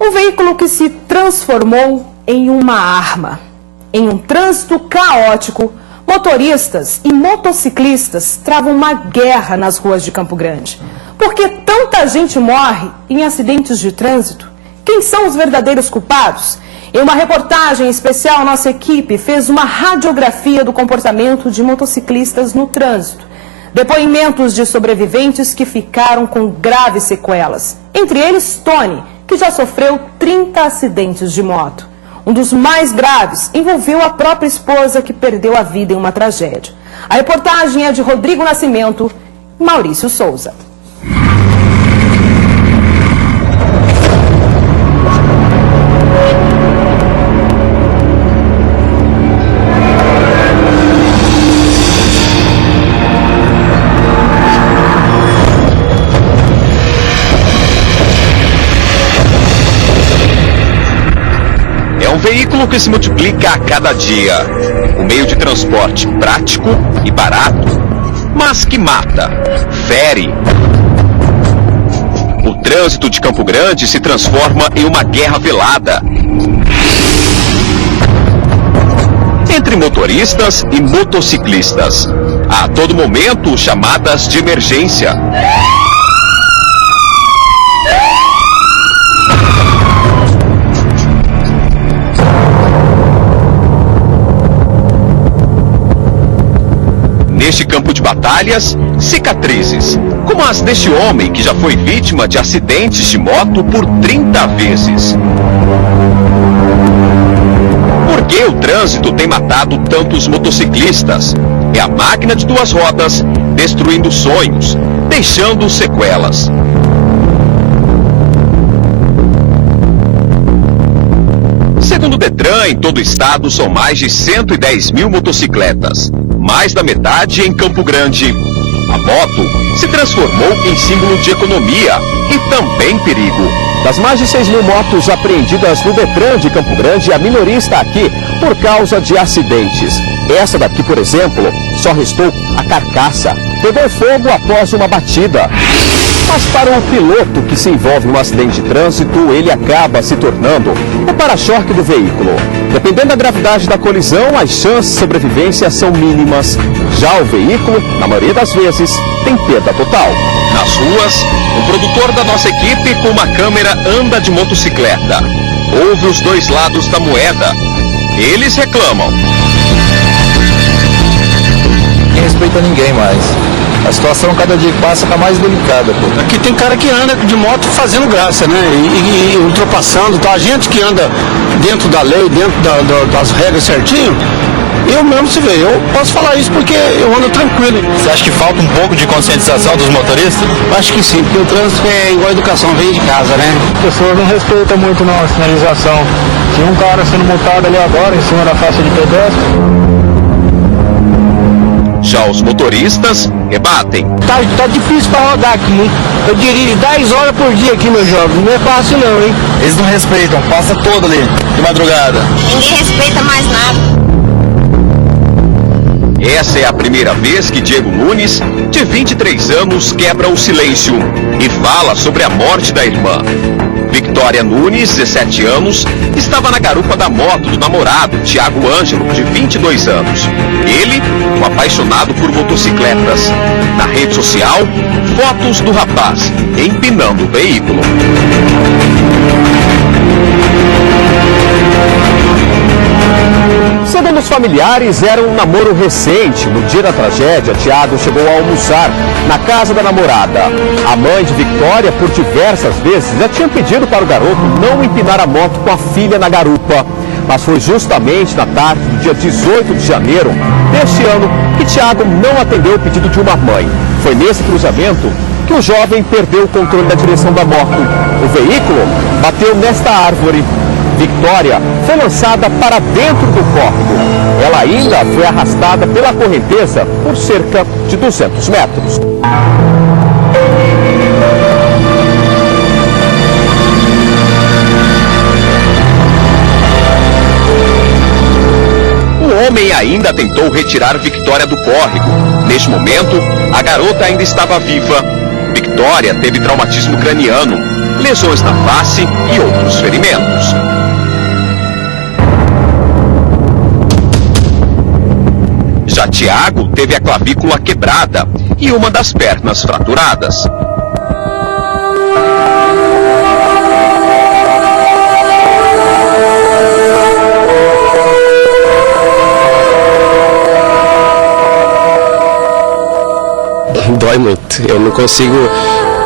Um veículo que se transformou em uma arma. Em um trânsito caótico, motoristas e motociclistas travam uma guerra nas ruas de Campo Grande. Por que tanta gente morre em acidentes de trânsito? Quem são os verdadeiros culpados? Em uma reportagem especial, nossa equipe fez uma radiografia do comportamento de motociclistas no trânsito. Depoimentos de sobreviventes que ficaram com graves sequelas. Entre eles, Tony, que já sofreu 30 acidentes de moto. Um dos mais graves envolveu a própria esposa, que perdeu a vida em uma tragédia. A reportagem é de Rodrigo Nascimento e Maurício Souza. Um veículo que se multiplica a cada dia. Um meio de transporte prático e barato, mas que mata, fere. O trânsito de Campo Grande se transforma em uma guerra velada entre motoristas e motociclistas. A todo momento, chamadas de emergência. Neste campo de batalhas, cicatrizes, como as deste homem que já foi vítima de acidentes de moto por 30 vezes. Por que o trânsito tem matado tantos motociclistas? É a máquina de duas rodas destruindo sonhos, deixando sequelas. Segundo o Detran, em todo o estado são mais de 110 mil motocicletas. Mais da metade em Campo Grande. A moto se transformou em símbolo de economia e também perigo. Das mais de 6 mil motos apreendidas no Detran de Campo Grande, a minoria está aqui por causa de acidentes. Essa daqui, por exemplo, só restou a carcaça. Pegou fogo após uma batida. Mas para o piloto que se envolve num acidente de trânsito, ele acaba se tornando o para-choque do veículo. Dependendo da gravidade da colisão, as chances de sobrevivência são mínimas. Já o veículo, na maioria das vezes, tem perda total. Nas ruas, o produtor da nossa equipe com uma câmera anda de motocicleta. Ouve os dois lados da moeda. Eles reclamam. Ninguém respeita ninguém mais. A situação cada dia que passa está mais delicada, pô. Aqui tem cara que anda de moto fazendo graça, né? E ultrapassando, tá? A gente que anda dentro da lei, dentro das regras certinho, eu mesmo se vê. Eu posso falar isso porque eu ando tranquilo. Você acha que falta um pouco de conscientização dos motoristas? Acho que sim, porque o trânsito é igual a educação, vem de casa, né? As pessoas não respeitam muito não a sinalização. Tinha um cara sendo multado ali agora, em cima da faixa de pedestre. Já os motoristas rebatem. Tá difícil pra rodar aqui, hein? Eu dirijo 10 horas por dia aqui, meu jovem. Não é fácil não, hein? Eles não respeitam, passa todo ali, de madrugada. Ninguém respeita mais nada. Essa é a primeira vez que Diego Nunes, de 23 anos, quebra o silêncio e fala sobre a morte da irmã. Victoria Nunes, 17 anos, estava na garupa da moto do namorado, Tiago Ângelo, de 22 anos. Ele, um apaixonado por motocicletas. Na rede social, fotos do rapaz empinando o veículo. Segundo os familiares, era um namoro recente. No dia da tragédia, Tiago chegou a almoçar na casa da namorada. A mãe de Victoria, por diversas vezes, já tinha pedido para o garoto não empinar a moto com a filha na garupa. Mas foi justamente na tarde do dia 18 de janeiro deste ano que Tiago não atendeu o pedido de uma mãe. Foi nesse cruzamento que o jovem perdeu o controle da direção da moto. O veículo bateu nesta árvore. Victoria foi lançada para dentro do córrego. Ela ainda foi arrastada pela correnteza por cerca de 200 metros. O homem ainda tentou retirar Victoria do córrego. Neste momento, a garota ainda estava viva. Victória teve traumatismo craniano, lesões na face e outros ferimentos. Já Tiago teve a clavícula quebrada e uma das pernas fraturadas. Dói muito. Eu não consigo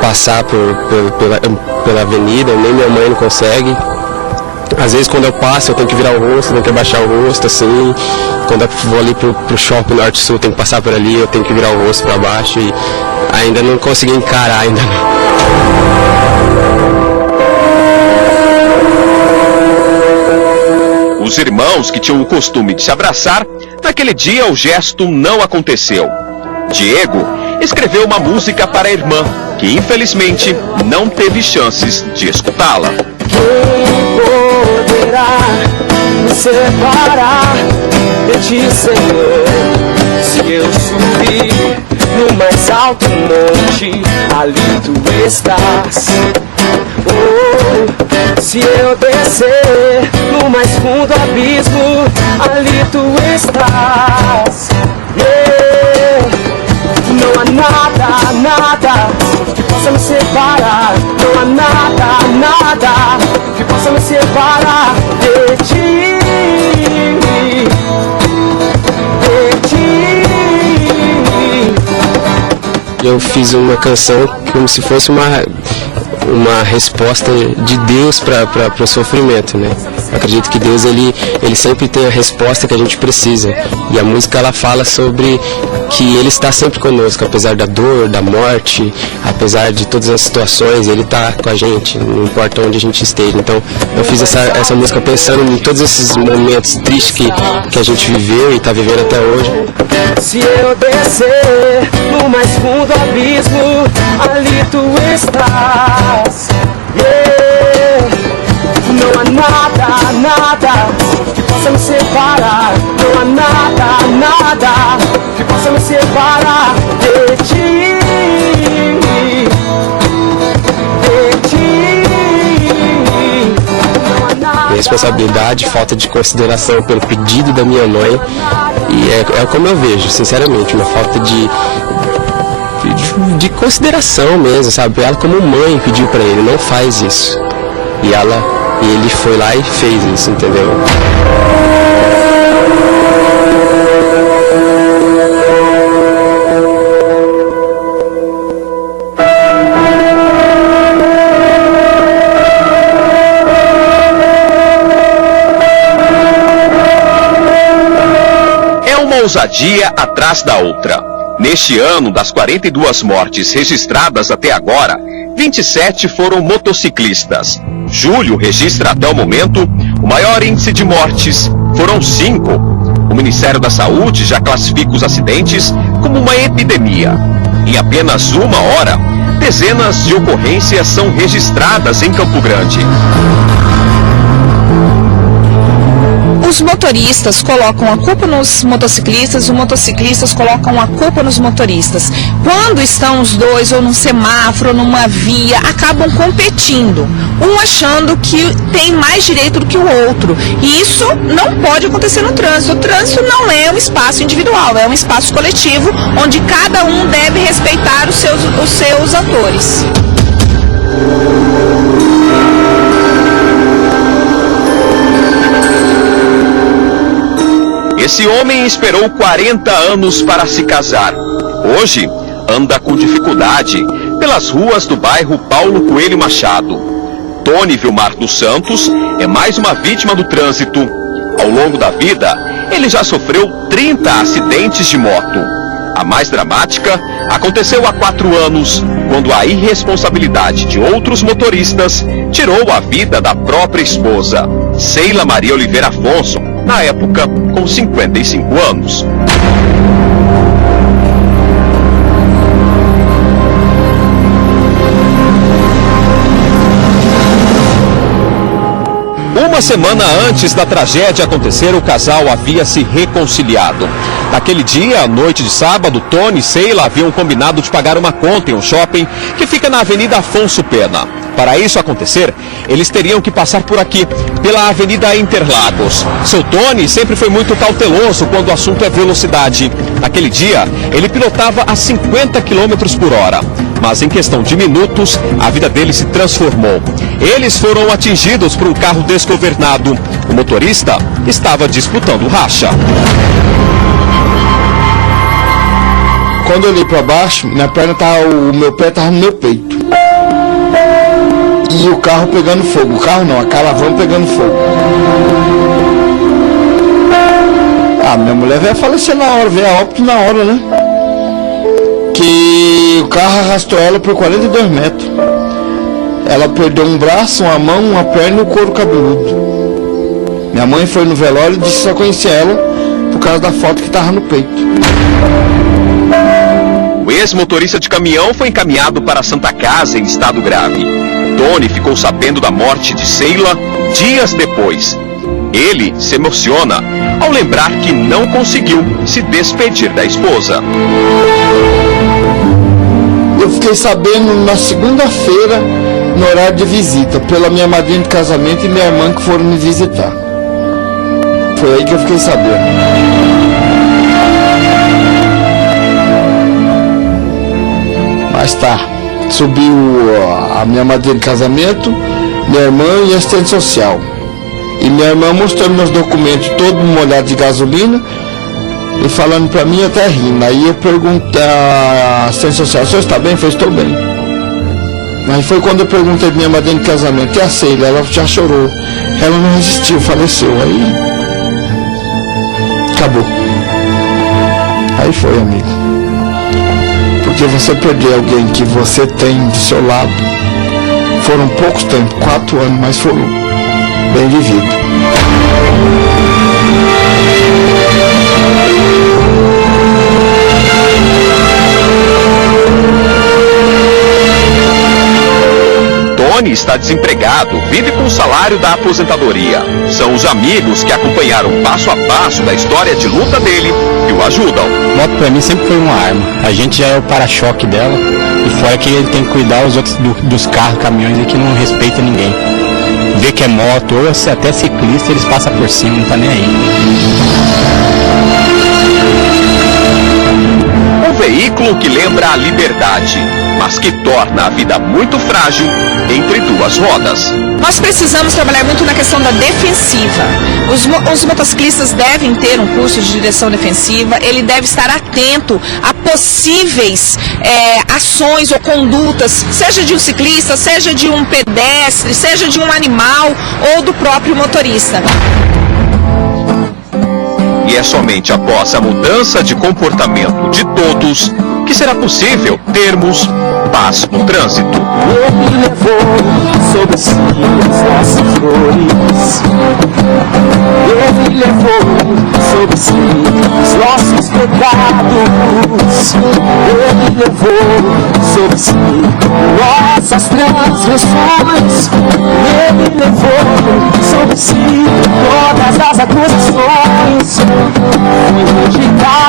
passar pela avenida, nem minha mãe não consegue. Às vezes quando eu passo eu tenho que virar o rosto, tenho que abaixar o rosto assim. Quando eu vou ali pro shopping Norte-Sul, tenho que passar por ali, eu tenho que virar o rosto para baixo e ainda não consegui encarar ainda não. Os irmãos que tinham o costume de se abraçar, naquele dia o gesto não aconteceu. Diego escreveu uma música para a irmã, que infelizmente não teve chances de escutá-la. Quem poderá me separar de ti, Senhor? Se eu subir no mais alto monte, ali tu estás. Oh, se eu descer no mais fundo abismo, ali tu estás. Não há nada, nada que possa me separar. Não há nada, nada que possa me separar de ti, de ti. Eu fiz uma canção como se fosse uma resposta de Deus para o sofrimento, né? Eu acredito que Deus ele sempre tem a resposta que a gente precisa. E a música ela fala sobre que Ele está sempre conosco, apesar da dor, da morte, apesar de todas as situações, Ele está com a gente, não importa onde a gente esteja. Então eu fiz essa música pensando em todos esses momentos tristes que a gente viveu e está vivendo até hoje. Se eu descer no mais fundo abismo, ali tu estás. Não há nada, nada que possa me separar. Não há nada, nada que possa me separar de ti, de ti. Não há nada. Responsabilidade, falta de consideração pelo pedido da minha mãe. E é como eu vejo, sinceramente, uma falta de consideração mesmo, sabe? Ela como mãe pediu pra ele, não faz isso. E ele foi lá e fez isso, entendeu? É uma ousadia atrás da outra. Neste ano, das 42 mortes registradas até agora, 27 foram motociclistas. Julho registra até o momento o maior índice de mortes, foram 5. O Ministério da Saúde já classifica os acidentes como uma epidemia. Em apenas uma hora, dezenas de ocorrências são registradas em Campo Grande. Os motoristas colocam a culpa nos motociclistas, os motociclistas colocam a culpa nos motoristas. Quando estão os dois ou num semáforo, ou numa via, acabam competindo, um achando que tem mais direito do que o outro. E isso não pode acontecer no trânsito. O trânsito não é um espaço individual, é um espaço coletivo, onde cada um deve respeitar os seus atores. Esse homem esperou 40 anos para se casar. Hoje, anda com dificuldade pelas ruas do bairro Paulo Coelho Machado. Tony Vilmar dos Santos é mais uma vítima do trânsito. Ao longo da vida, ele já sofreu 30 acidentes de moto. A mais dramática aconteceu há 4 anos, quando a irresponsabilidade de outros motoristas tirou a vida da própria esposa, Sheila Maria Oliveira Afonso, na época com 55 anos. Uma semana antes da tragédia acontecer, o casal havia se reconciliado. Naquele dia, à noite de sábado, Tony e Sheila haviam combinado de pagar uma conta em um shopping que fica na Avenida Afonso Pena. Para isso acontecer, eles teriam que passar por aqui, pela Avenida Interlagos. Seu Tony sempre foi muito cauteloso quando o assunto é velocidade. Naquele dia, ele pilotava a 50 km por hora. Mas em questão de minutos, a vida dele se transformou. Eles foram atingidos por um carro desgovernado. O motorista estava disputando racha. Quando eu olhei para baixo, o meu pé estava no meu peito. E o carro pegando fogo. O carro não, a caravana pegando fogo. Minha mulher veio a falecer na hora, veio a óbito na hora, né? Que o carro arrastou ela por 42 metros. Ela perdeu um braço, uma mão, uma perna e o couro cabeludo. Minha mãe foi no velório e disse que só conhecia ela por causa da foto que estava no peito. O ex-motorista de caminhão foi encaminhado para a Santa Casa em estado grave. Tony ficou sabendo da morte de Sheila dias depois. Ele se emociona ao lembrar que não conseguiu se despedir da esposa. Eu fiquei sabendo na segunda-feira, no horário de visita, pela minha madrinha de casamento e minha irmã que foram me visitar. Foi aí que eu fiquei sabendo. Mas tá, subiu a minha madrinha de casamento, minha irmã e assistente social. E minha irmã mostrando meus documentos, todo molhado de gasolina, e falando pra mim até rindo. Aí eu perguntei à assistente social, o senhor está bem? Eu falei, estou bem. Mas foi quando eu perguntei pra minha madrinha de casamento, e a Sheila? Ela já chorou. Ela não resistiu, faleceu. Aí acabou. Aí foi, amigo. Porque você perder alguém que você tem do seu lado, foram poucos tempos, 4 anos, mas foram bem vivido. Tony está desempregado, vive com o salário da aposentadoria. São os amigos que acompanharam passo a passo da história de luta dele que o ajudam. Moto pra mim sempre foi uma arma. A gente já é o para-choque dela. E fora que ele tem que cuidar os outros dos carros, caminhões e que não respeita ninguém. Vê que é moto ou até ciclista, eles passam por cima, não tá nem aí. Um veículo que lembra a liberdade, mas que torna a vida muito frágil entre duas rodas. Nós precisamos trabalhar muito na questão da defensiva. Os motociclistas devem ter um curso de direção defensiva, ele deve estar atento a possíveis ações ou condutas, seja de um ciclista, seja de um pedestre, seja de um animal ou do próprio motorista. E é somente após a mudança de comportamento de todos que será possível termos paz no trânsito. Ele levou sobre si as nossas dores. Ele levou sobre si os nossos pecados. Ele levou sobre si nossas transgressões. Ele levou sobre si todas as acusações. Foi rejeitado.